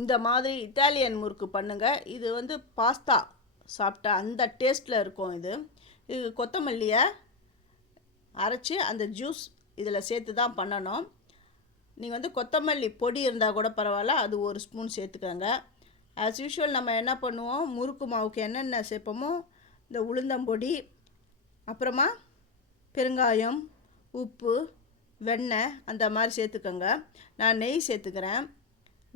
இந்த மாதிரி இத்தாலியன் முறுக்கு பண்ணுங்கள். இது வந்து பாஸ்தா சாப்பிட்டா அந்த டேஸ்ட்டில் இருக்கும். இது கொத்தமல்லியை அரைச்சி அந்த ஜூஸ் இதில் சேர்த்து தான் பண்ணணும். நீங்கள் வந்து கொத்தமல்லி பொடி இருந்தால் கூட பரவாயில்ல, அது 1 ஸ்பூன் சேர்த்துக்கோங்க. ஆஸ் யூஷுவல் நம்ம என்ன பண்ணுவோம், முறுக்கு மாவுக்கு என்னென்ன சேர்ப்போமோ இந்த உளுந்தம்பொடி, அப்புறமா பெருங்காயம், உப்பு, வெண்ணெய் அந்த மாதிரி சேர்த்துக்கோங்க. நான் நெய் சேர்த்துக்கிறேன்.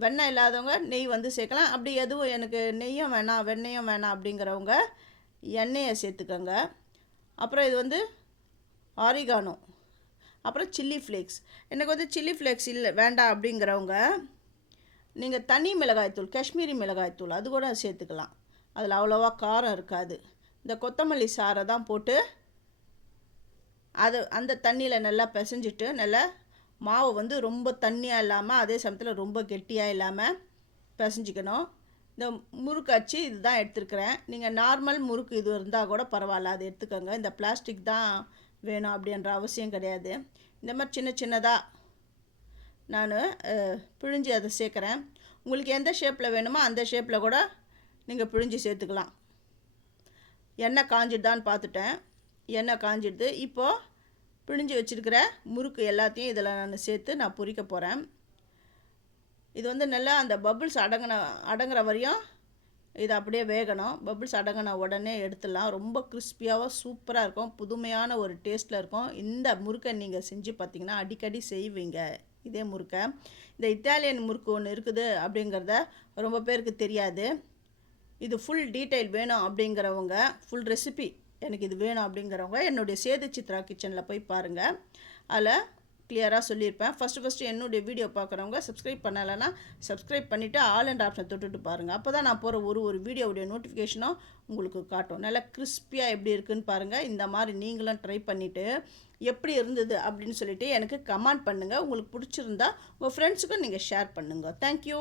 வெண்ணெய் இல்லாதவங்க நெய் வந்து சேர்க்கலாம். அப்படி எதுவும் எனக்கு நெய்யும் வேணாம் வெண்ணெயும் வேணாம் அப்படிங்கிறவங்க எண்ணெயை சேர்த்துக்கோங்க. அப்புறம் இது வந்து ஆரிகானோ, அப்புறம் சில்லி ஃப்ளேக்ஸ். எனக்கு வந்து சில்லி ஃப்ளேக்ஸ் இல்லை வேண்டாம் அப்படிங்கிறவங்க நீங்கள் தனி மிளகாய்த்தூள், காஷ்மீரி மிளகாய்த்தூள் அது கூட சேர்த்துக்கலாம். அதில் அவ்வளோவா காரம் இருக்காது. இந்த கொத்தமல்லி சாறை தான் போட்டு அந்த தண்ணியில் நல்லா பிசைஞ்சிட்டு, நல்லா மாவு வந்து ரொம்ப தண்ணியாக இல்லாமல் அதே சமயத்தில் ரொம்ப கெட்டியாக இல்லாமல் பிசைஞ்சிக்கணும். இந்த முறுக்கு அச்சு இது தான் எடுத்துருக்கிறேன். நீங்கள் நார்மல் முறுக்கு இது இருந்தால் கூட பரவாயில்ல, அது எடுத்துக்கோங்க. இந்த பிளாஸ்டிக் தான் வேணும் அப்படின்ற அவசியம் கிடையாது. இந்த மாதிரி சின்ன சின்னதாக நான் பிழிஞ்சு அதை சேர்க்குறேன். உங்களுக்கு எந்த ஷேப்பில் வேணுமோ அந்த ஷேப்பில் கூட நீங்கள் பிழிஞ்சு சேர்த்துக்கலாம். எண்ணெய் காஞ்சிடுதான்னு பார்த்துட்டேன். எண்ணெய் காஞ்சிடுது. இப்போது பிழிஞ்சு வச்சுருக்கிற முறுக்கு எல்லாத்தையும் இதில் நான் சேர்த்து நான் பொரிக்க போகிறேன். இது வந்து நல்லா அந்த பபுள்ஸ் அடங்குற வரையும் இது அப்படியே வேகணும். பபுள்ஸ் அடங்கின உடனே எடுத்துடலாம். ரொம்ப கிறிஸ்பியாகவும் சூப்பராக இருக்கும். புதுமையான ஒரு டேஸ்ட்டில் இருக்கும். இந்த முறுக்கை நீங்கள் செஞ்சு பார்த்தீங்கன்னா அடிக்கடி செய்வீங்க. இதே முறுக்கை, இந்த இத்தாலியன் முறுக்கு ஒன்று இருக்குது அப்படிங்கிறத ரொம்ப பேருக்கு தெரியாது. இது ஃபுல் டீட்டெயில் வேணும் அப்படிங்கிறவங்க, ஃபுல் ரெசிபி எனக்கு இது வேணும் அப்படிங்கிறவங்க என்னுடைய சேது சித்ரா கிச்சனில் போய் பாருங்கள். அதில் கிளியராக சொல்லியிருப்பேன். ஃபஸ்ட்டு என்னுடைய வீடியோ பார்க்குறவங்க சப்ஸ்கிரைப் பண்ணலைன்னா சப்ஸ்கிரைப் பண்ணிவிட்டு ஆல் அண்ட் ஆப்ஷன் தொட்டுட்டு பாருங்கள். அப்போ தான் நான் போகிற ஒரு வீடியோவுடைய நோட்டிஃபிகேஷனும் உங்களுக்கு காட்டும். நல்லா கிறிஸ்பியாக எப்படி இருக்குதுன்னு பாருங்கள். இந்த மாதிரி நீங்களும் ட்ரை பண்ணிவிட்டு எப்படி இருந்தது அப்படின்னு சொல்லிவிட்டு எனக்கு கமெண்ட் பண்ணுங்கள். உங்களுக்கு பிடிச்சிருந்தா உங்கள் ஃப்ரெண்ட்ஸுக்கும் நீங்கள் ஷேர் பண்ணுங்கள். தேங்க்யூ.